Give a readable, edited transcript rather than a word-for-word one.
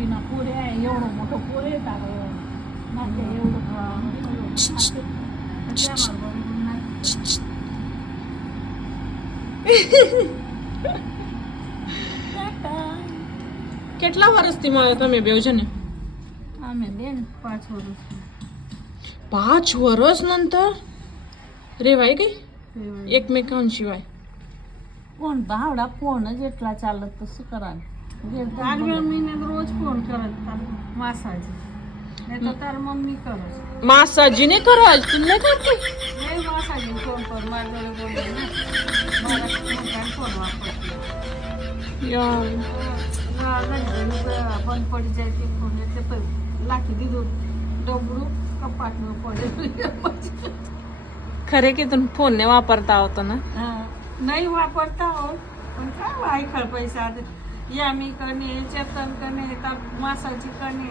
मोतीना पोरे आहे एवढं मोठं पोरे येतात नाते एवढं કેટલા વર્ષથી મળ્યો તમે બે જણે અમે બેન 5 વર્ષ 5 વર્ષ નंतर રેવાય ગઈ એકમેकांशिवाय कोण भावडा फोन जेटला चालत तर શું करावे आठव्या महिन्यात रोज फोन करत मासाजी नाही तर तार मम्मी करत मासाजी ने कराल तुला नाही करते नाही मासाजी फोन कर माझ्याकडे बोलले ना मला फोन वापरते यार बंद पड़ी जाए ते फोन ते लाखी दीदो डबरू कपाट में पड़े खरे की तुम फोन ने वापरता होता ना नहीं वापरता हो पण काय वायखळ पैसा या मी कने चेतन कने तर मासाची कने